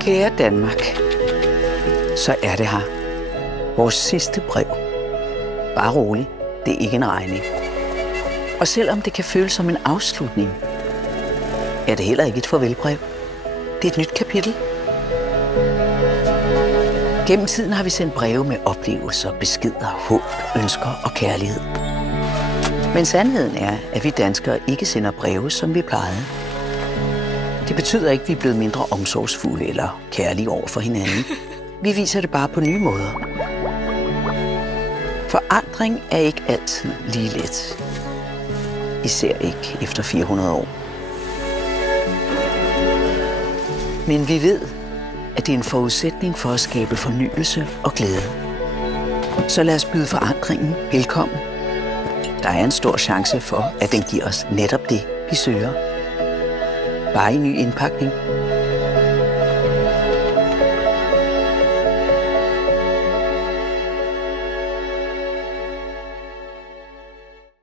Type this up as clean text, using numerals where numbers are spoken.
Kære Danmark, så er det her. Vores sidste brev. Bare rolig, det er ikke en regning. Og selvom det kan føles som en afslutning, er det heller ikke et farvelbrev. Det er et nyt kapitel. Gennem tiden har vi sendt breve med oplevelser, beskeder, håb, ønsker og kærlighed. Men sandheden er, at vi danskere ikke sender breve, som vi plejede. Det betyder ikke, at vi er blevet mindre omsorgsfulde eller kærlige over for hinanden. Vi viser det bare på nye måder. Forandring er ikke altid lige let. Især ikke efter 400 år. Men vi ved, at det er en forudsætning for at skabe fornyelse og glæde. Så lad os byde forandringen velkommen. Der er en stor chance for, at den giver os netop det, vi søger. Bare i ny indpakning.